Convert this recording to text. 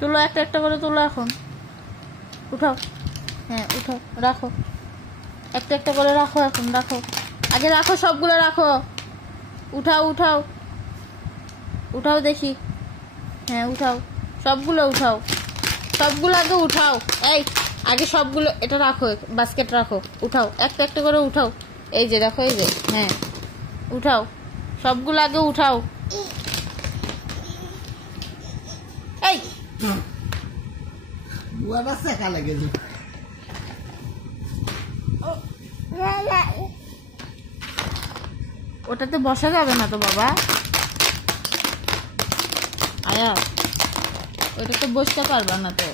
তুলো, একটা একটা করে তুলো এখন। উঠাও, হ্যাঁ উঠাও, রাখো, একটা একটা করে রাখো এখন, রাখো আগে, রাখো সবগুলো রাখো। উঠাও উঠাও উঠাও দেখি, হ্যাঁ উঠাও, সবগুলো উঠাও, সবগুলো আগে উঠাও। এই আগে সবগুলো এটা রাখো, বাস্কেট রাখো, উঠাও একটা একটা করে উঠাও। এই যে দেখো, এই যে, হ্যাঁ উঠাও, সবগুলো আগে উঠাও। এই ওটাতে বসা যাবে না তো বাবা, আয়া ওটাতে বসতে পারবা না তো।